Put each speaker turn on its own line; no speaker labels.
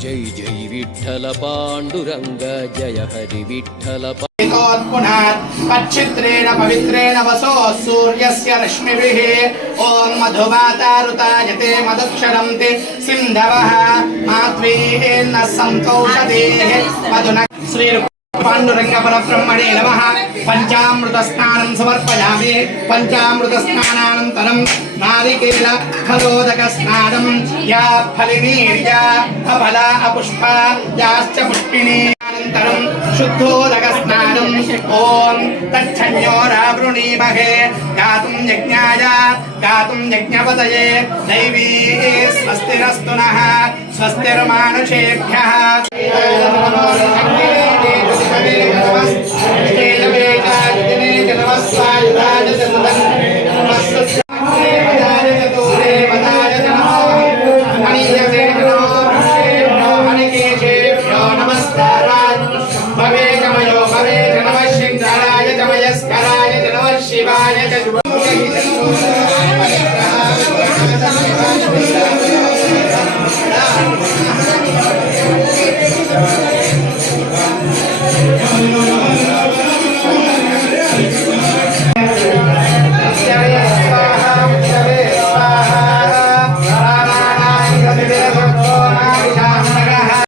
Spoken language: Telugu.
జై జై విఠల పాండురంగ జయ హరి విఠల పా-
పచ్చిత్రేణ పవిత్రేణ వసో సూర్యస్య రశ్మిభిः ఓం మధుమాతారుతాయతే మదక్షరం తే సింధవः. మాత్వీన్న మధున శ్రీ పాండురంగపరబ్రహ్మణే నమ పంచామృత స్నానం సమర్పయామి పంచామృత స్నానానంతరం నారికేల ఫలోదక స్నానం యా ఫలినీర్యా అఫల అపుష్ప యాశ్చ పుష్పిణీ అనంతరం శుద్ధోదక స్నానం ఓం తచ్చన్యోరావృణీమహే గాతుం యజ్ఞాయ గాతుం యజ్ఞపదయే దైవీ స్వస్తిరస్తు నః స్వస్తిర్మానుషేభ్యः शिवाय Yeah.